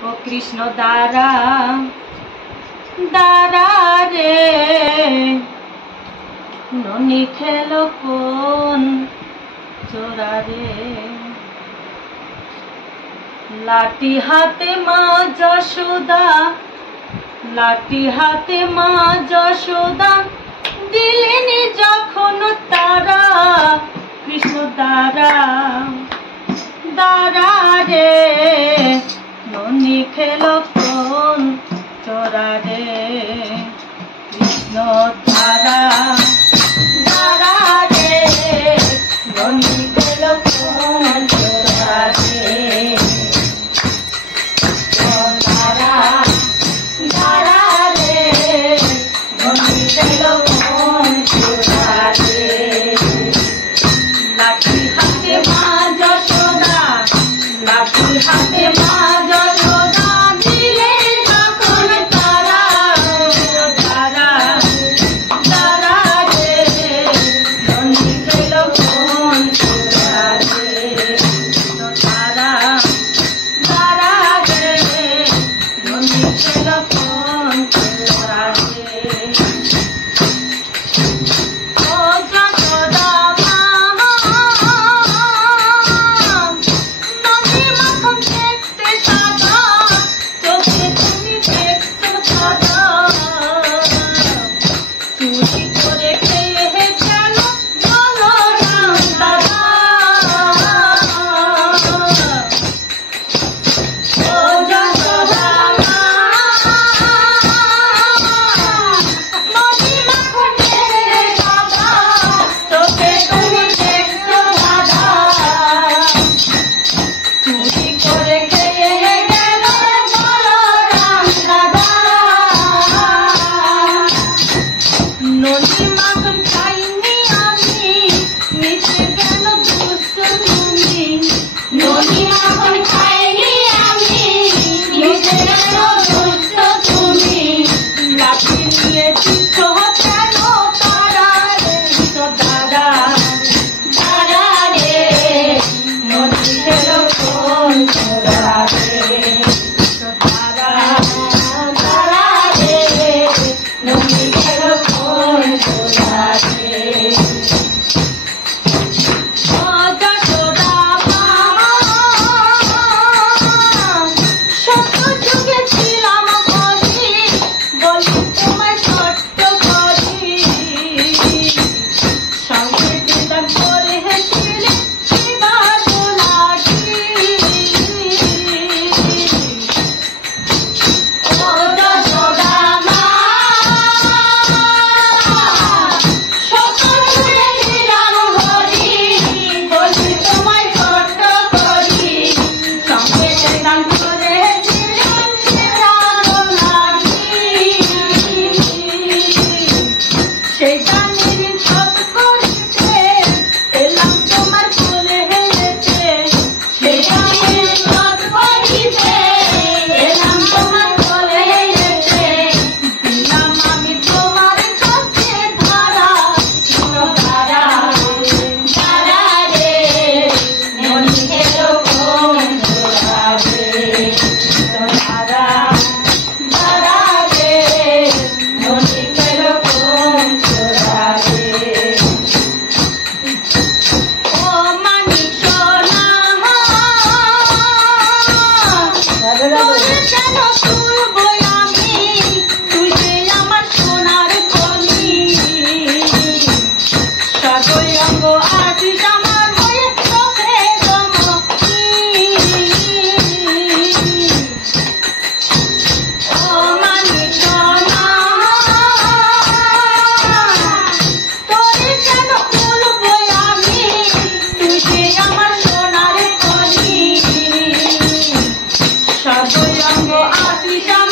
ও কৃষ্ণ দারা দারা রে ননি খেলো কোন চোরা রে লাঠি হাতে মা যশোদা লাঠি হাতে মা যশোদা দিলেনি যখন তারা কৃষ্ণ দারা দারা রে ননি খেলো কোন চোরা রে কৃষ্ণ দারা দারা রে ননি খেলো কোন চোরা রে দারা দারা রে ননি খেলো কোন চোরা রে লাঠি হাতে মা যশোদা লাঠি হাতে মা যশোদা দিলে যখন তারা তারা তারা রে ননি খেলো কোন চোরা রে তারা তারা রে ননি খেলো কোন চোরা রে ও যশোদা Shut up,